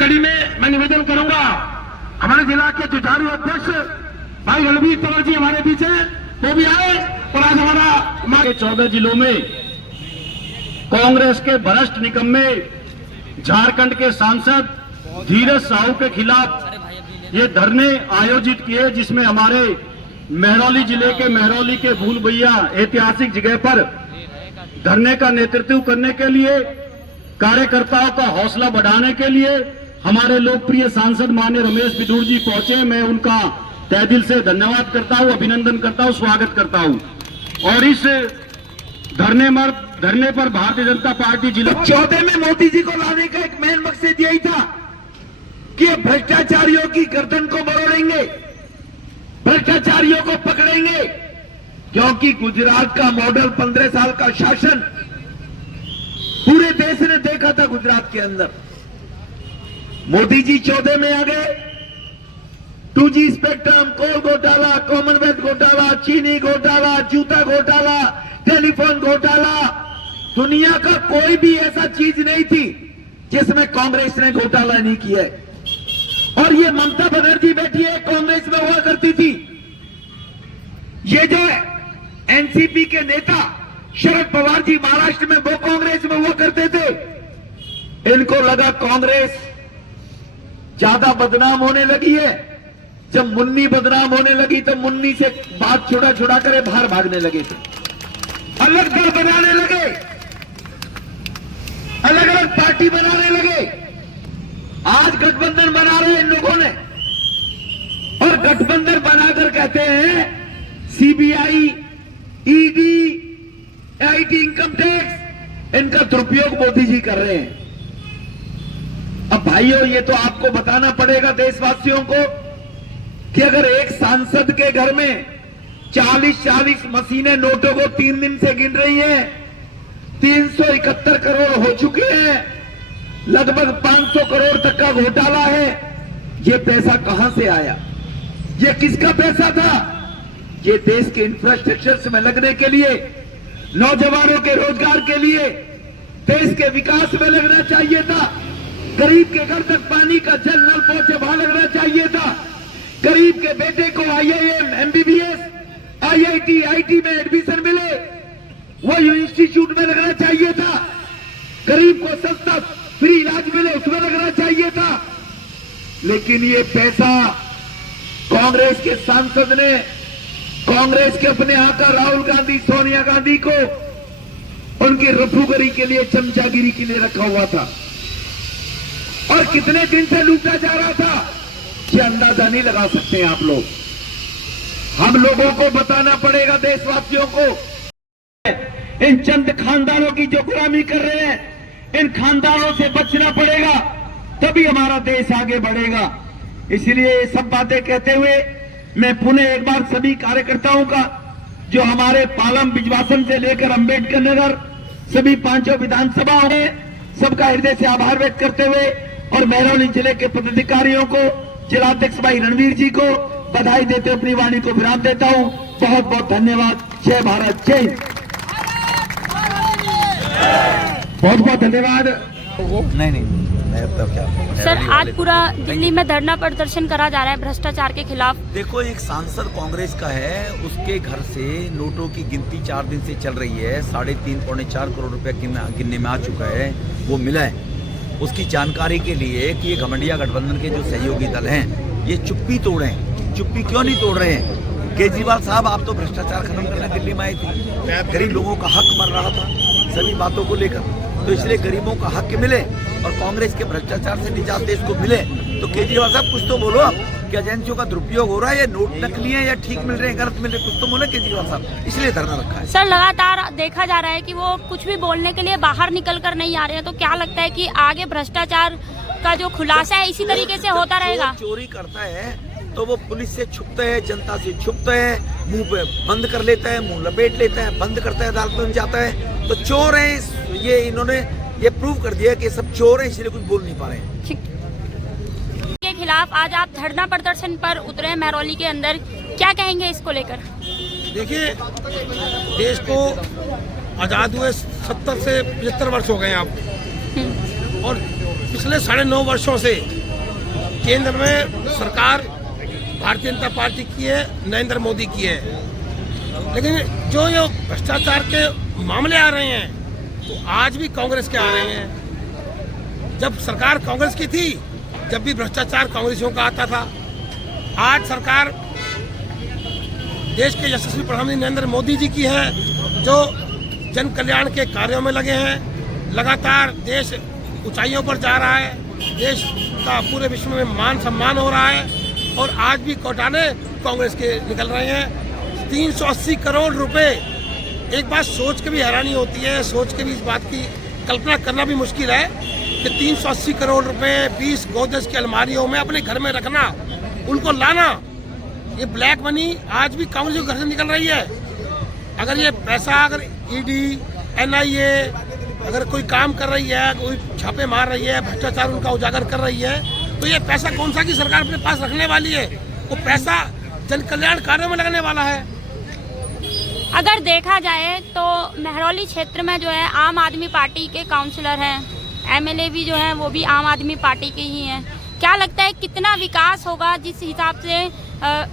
कड़ी में मैं निवेदन करूंगा, हमारे जिला के जुझारू अध्यक्ष भाई रणवीर तंवर जी हमारे बीच हैं, वो भी आए। और आज हमारे 14 जिलों में कांग्रेस के भ्रष्ट निकम्मे झारखंड के सांसद धीरज साहू के खिलाफ ये धरने आयोजित किए, जिसमें हमारे महरौली जिले के महरौली के भूल भैया ऐतिहासिक जगह पर धरने का नेतृत्व करने के लिए, कार्यकर्ताओं का हौसला बढ़ाने के लिए हमारे लोकप्रिय सांसद माननीय रमेश बिधूर जी पहुंचे। मैं उनका तहे दिल से धन्यवाद करता हूं, अभिनंदन करता हूं, स्वागत करता हूं। और इस धरने पर भारतीय जनता पार्टी जिला 14 में मोदी जी को लाने का एक मेन मकसद यही था कि भ्रष्टाचारियों की गर्दन को मरोड़ेंगे, भ्रष्टाचारियों को पकड़ेंगे, क्योंकि गुजरात का मॉडल 15 साल का शासन पूरे देश ने देखा था। गुजरात के अंदर मोदी जी 14 में आ गए, 2G स्पेक्ट्रम, कोल घोटाला, कॉमनवेल्थ घोटाला, चीनी घोटाला, जूता घोटाला, टेलीफोन घोटाला, दुनिया का कोई भी ऐसा चीज नहीं थी जिसमें कांग्रेस ने घोटाला नहीं किया है। और ये ममता बनर्जी बैठी है, कांग्रेस में हुआ करती थी। ये जो एनसीपी के नेता शरद पवार जी महाराष्ट्र में वो कांग्रेस में हुआ करते थे। इनको लगा कांग्रेस ज्यादा बदनाम होने लगी है। जब मुन्नी बदनाम होने लगी तो मुन्नी से बात छुड़ा छुड़ा करे बाहर भागने लगे थे, अलग दल बनाने लगे, अलग अलग पार्टी बनाने लगे। आज गठबंधन बना रहे हैं इन लोगों ने, और गठबंधन बनाकर कहते हैं CBI, ED, IT, income tax, इनका दुरुपयोग मोदी जी कर रहे हैं। अब भाइयों, ये तो आपको बताना पड़ेगा देशवासियों को कि अगर एक सांसद के घर में 40-40 मशीनें नोटों को 3 दिन से गिन रही हैं, 371 करोड़ हो चुके हैं, लगभग 500 करोड़ तक का घोटाला है, ये पैसा कहां से आया? ये किसका पैसा था? ये देश के इंफ्रास्ट्रक्चर में लगने के लिए, नौजवानों के रोजगार के लिए, देश के विकास में लगना चाहिए था। गरीब के घर तक पानी का जल नल पहुंचे वहां लगना चाहिए था। गरीब के बेटे को IIM, MBBS, IIT, IT में एडमिशन मिले, वो इंस्टीट्यूट में लगना चाहिए था। गरीब को सस्ता फ्री इलाज मिले, उसमें लगना चाहिए था। लेकिन ये पैसा कांग्रेस के सांसद ने, कांग्रेस के अपने आका राहुल गांधी, सोनिया गांधी को उनकी रफूगरी के लिए, चमचागिरी के लिए रखा हुआ था। और कितने दिन से लूटा जा रहा था, ये अंदाजा नहीं लगा सकते आप लोग। हम लोगों को बताना पड़ेगा, देशवासियों को। इन चंद खानदानों की जो गुलामी कर रहे हैं, इन खानदानों से बचना पड़ेगा, तभी हमारा देश आगे बढ़ेगा। इसलिए ये सब बातें कहते हुए मैं पुनः एक बार सभी कार्यकर्ताओं का, जो हमारे पालम, बिजवासन से लेकर अंबेडकर नगर सभी 5 विधानसभाओं में, सबका हृदय से आभार व्यक्त करते हुए, और महरौली जिले के पदाधिकारियों को, जिलाध्यक्ष भाई रणवीर जी को बधाई देते अपनी वाणी को विराम देता हूं। बहुत बहुत धन्यवाद। जय भारत, जय हिंद। बहुत बहुत धन्यवाद। नहीं सर, आज पूरा दिल्ली में धरना प्रदर्शन करा जा रहा है भ्रष्टाचार के खिलाफ। देखो, एक सांसद कांग्रेस का है, उसके घर से नोटों की गिनती 4 दिन से चल रही है। 3.5-4 करोड़ रुपया गिनने में आ चुका है, वो मिला है। उसकी जानकारी के लिए कि ये घमंडिया गठबंधन के जो सहयोगी दल हैं, ये चुप्पी तोड़े हैं। चुप्पी क्यों नहीं तोड़ रहे हैं? केजरीवाल साहब, आप तो भ्रष्टाचार खत्म करने दिल्ली में आए थे, गरीब लोगों का हक मर रहा था सभी बातों को लेकर, तो इसलिए गरीबों का हक मिले और कांग्रेस के भ्रष्टाचार से निजात देश को मिले। तो केजरीवाल साहब, कुछ तो बोलो आप, कि एजेंसियों का दुरुपयोग हो रहा है, या नोट नकली है, या ठीक मिल रहे हैं, गलत मिल रहे हैं, कुछ तो बोले केजरीवाल साहब। इसलिए धरना रखा है। सर, लगातार देखा जा रहा है कि वो कुछ भी बोलने के लिए बाहर निकल कर नहीं आ रहे हैं, तो क्या लगता है कि आगे भ्रष्टाचार का जो खुलासा है इसी तरीके से होता रहेगा? चोरी करता है तो वो पुलिस से छुपता है, जनता से छुपता है, मुंह पे बंद कर लेता है, मुंह लपेट लेता है, बंद करता है, अदालत में जाता है, तो चोर है। ये इन्होंने ये प्रूव कर दिया कि सब चोर है, इसलिए कुछ बोल नहीं पा रहे हैं। के खिलाफ आज आप धरना प्रदर्शन पर उतरे हैं महरौली के अंदर, क्या कहेंगे इसको लेकर? देखिए, देश को आजाद हुए 70 से 75 वर्ष हो गए आप, और पिछले 9.5 वर्षों से केंद्र में सरकार भारतीय जनता पार्टी की है, नरेंद्र मोदी की है, लेकिन जो ये भ्रष्टाचार के मामले आ रहे हैं वो आज भी कांग्रेस के आ रहे हैं। जब सरकार कांग्रेस की थी, जब भी भ्रष्टाचार कांग्रेसियों का आता था। आज सरकार देश के यशस्वी प्रधानमंत्री नरेंद्र मोदी जी की है, जो जन कल्याण के कार्यों में लगे हैं। लगातार देश ऊंचाइयों पर जा रहा है, देश का पूरे विश्व में मान सम्मान हो रहा है, और आज भी घोटाले कांग्रेस के निकल रहे हैं। 380 करोड़ रुपए, एक बात सोच के भी हैरानी होती है, सोच के भी इस बात की कल्पना करना भी मुश्किल है कि 380 करोड़ रुपए 20 गोदरेज की अलमारियों में अपने घर में रखना, उनको लाना, ये ब्लैक मनी आज भी कांग्रेस के घर से निकल रही है। अगर ये पैसा, अगर ईडी, एनआईए अगर कोई काम कर रही है, कोई छापे मार रही है, भ्रष्टाचार उनका उजागर कर रही है, तो ये पैसा कौन सा की सरकार अपने पास रखने वाली है? वो पैसा जन कल्याण कार्यों में लगने वाला है। अगर देखा जाए तो महरौली क्षेत्र में जो है आम आदमी पार्टी के काउंसलर हैं, एमएलए भी जो हैं वो भी आम आदमी पार्टी के ही हैं। क्या लगता है कितना विकास होगा जिस हिसाब से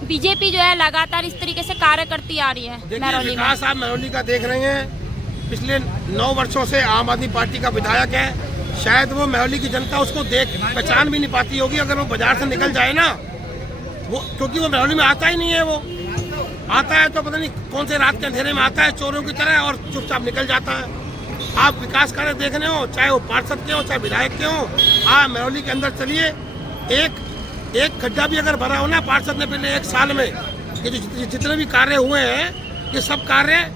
बीजेपी जो है लगातार इस तरीके से कार्य करती आ रही है महरौली में? विकास आप महरौली का देख रहे हैं। पिछले 9 वर्षों से आम आदमी पार्टी का विधायक है, शायद वो महरौली की जनता उसको देख पहचान भी नहीं पाती होगी अगर वो बाजार से निकल जाए ना, वो क्योंकि वो महरौली में आता ही नहीं है। वो आता है तो पता नहीं कौन से रात के अंधेरे में आता है चोरों की तरह और चुपचाप निकल जाता है। आप विकास कार्य देखने हो, चाहे वो पार्षद के हो, चाहे विधायक के हो, आप महरौली के अंदर चलिए, एक खड्डा भी अगर भरा हो ना पार्षद ने पिछले 1 साल में, ये जो जितने भी कार्य हुए हैं ये सब कार्य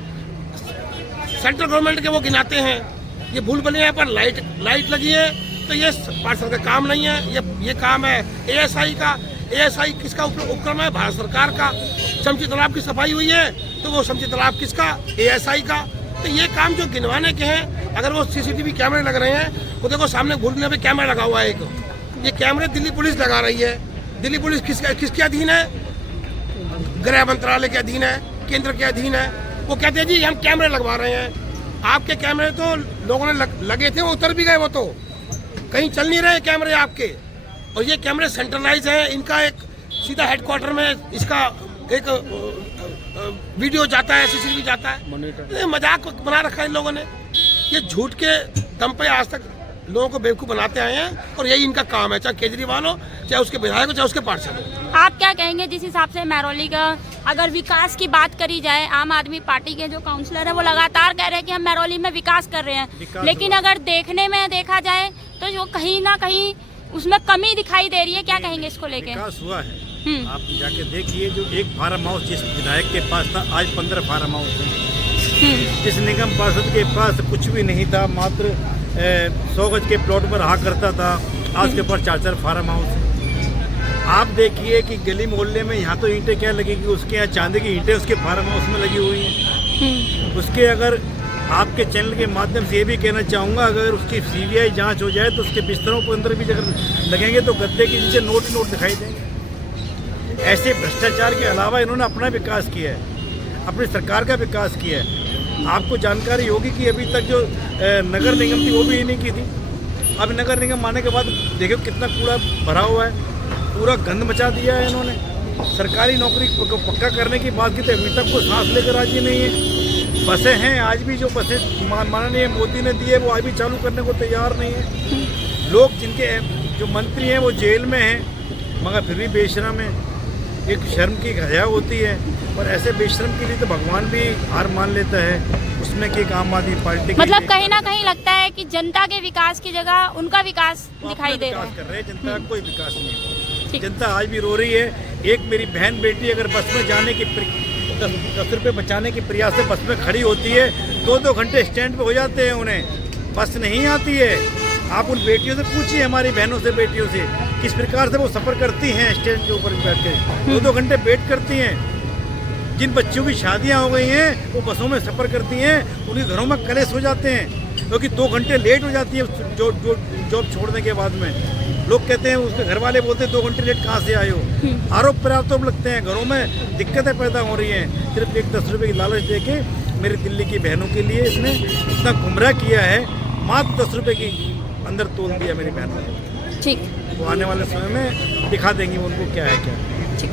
सेंट्रल गवर्नमेंट के वो गिनाते हैं। ये भूल भुलैया पर लाइट लगी है तो ये पार्षद का काम नहीं है, ये काम है एएसआई का। एएसआई किसका उपक्रम है? भारत सरकार का। शमशी तालाब की सफाई हुई है तो वो शमशी तालाब किसका? एएसआई का। तो ये काम जो गिनवाने के हैं, अगर वो सीसीटीवी कैमरे लग रहे हैं, वो देखो सामने भूल भुलैया पे कैमरा लगा हुआ है एक, ये कैमरे दिल्ली पुलिस लगा रही है। दिल्ली पुलिस किसके अधीन है? गृह मंत्रालय के अधीन है, केंद्र के अधीन है। वो कहते हैं जी हम कैमरे लगवा रहे हैं। आपके कैमरे तो लोगों ने लगे थे, वो उतर भी गए, वो तो कहीं चल नहीं रहे कैमरे आपके। और ये कैमरे सेंट्रलाइज है, इनका एक सीधा हेडक्वार्टर में इसका एक वीडियो जाता है, सीसीटीवी जाता है। मजाक बना रखा है इन लोगों ने। ये झूठ के दम पे आज तक लोगों को बेवकूफ़ बनाते आए हैं और यही इनका काम है, चाहे केजरीवाल हो, चाहे उसके विधायक हो, चाहे उसके पार्षद हो। आप क्या कहेंगे जिस हिसाब से महरौली का अगर विकास की बात करी जाए, आम आदमी पार्टी के जो काउंसलर है वो लगातार कह रहे हैं कि हम महरौली में विकास कर रहे हैं, लेकिन अगर देखने में देखा जाए तो जो कहीं ना कहीं उसमें कमी दिखाई दे रही है, क्या कहेंगे इसको लेके? विकास हुआ है, आप जाके देखिए, जो एक फार्म हाउस जिस विधायक के पास था आज 15 फार्म हाउस है। जिस निगम पार्षद के पास कुछ भी नहीं था, मात्र 100 गज के प्लॉट पर रहा करता था, आज के पास 4-4 फार्म हाउस है। आप देखिए कि गली मोहल्ले में यहाँ तो ईंटें क्या लगेगी, उसके यहाँ चांदी की ईंटें उसके फार्म हाउस में लगी हुई हैं। उसके अगर आपके चैनल के माध्यम से ये भी कहना चाहूँगा, अगर उसकी सीबीआई जांच हो जाए तो उसके बिस्तरों के अंदर भी अगर लगेंगे तो गद्दे के नीचे नोट दिखाई देंगे। ऐसे भ्रष्टाचार के अलावा इन्होंने अपना विकास किया है, अपनी सरकार का विकास किया है। आपको जानकारी होगी कि अभी तक जो नगर निगम थी वो भी इन्हीं की थी। अब नगर निगम आने के बाद देखो कितना कूड़ा भरा हुआ है, पूरा गंद मचा दिया है इन्होंने। सरकारी नौकरी पक्का करने की बात की तो अभी तक कोई सांस लेकर राजी नहीं है। बसें हैं, आज भी जो बसें माननीय मोदी ने दी है वो आज भी चालू करने को तैयार नहीं है। लोग जिनके जो मंत्री हैं वो जेल में हैं, मगर फिर भी बेशर्म है। एक शर्म की हया होती है, पर ऐसे बेशर्म के लिए तो भगवान भी हार मान लेता है। उसमें कि एक आम आदमी पार्टी मतलब कहीं ना कहीं लगता है कि जनता के विकास की जगह उनका विकास दिखाई दे रहा है। कर रहे हैं, जनता का कोई विकास नहीं। जनता आज भी रो रही है। एक मेरी बहन बेटी अगर बस में जाने की 10 रुपये बचाने के प्रयास से बस में खड़ी होती है, 2-2 घंटे स्टैंड पे हो जाते हैं, उन्हें बस नहीं आती है। आप उन बेटियों से पूछिए, हमारी बहनों से, बेटियों से, किस प्रकार से वो सफ़र करती हैं स्टैंड के ऊपर बैठ के, 2-2 घंटे वेट करती हैं। जिन बच्चों की शादियां हो गई हैं वो बसों में सफ़र करती हैं, उनके घरों में कलेश हो जाते हैं क्योंकि 2 घंटे लेट हो जाती है जॉब छोड़ने के बाद में। लोग कहते हैं, उसके घर वाले बोलते हैं 2 घंटे लेट कहाँ से आए हो। आरोप प्रत्यारोप लगते हैं, घरों में दिक्कतें पैदा हो रही हैं। सिर्फ एक 10 रुपये की लालच दे के मेरी दिल्ली की बहनों के लिए इसने इतना गुमराह किया है। मात्र 10 रुपये की अंदर तोल दिया मेरी बहन ने। ठीक वो आने वाले समय में दिखा देंगी उनको क्या है क्या। ठीक।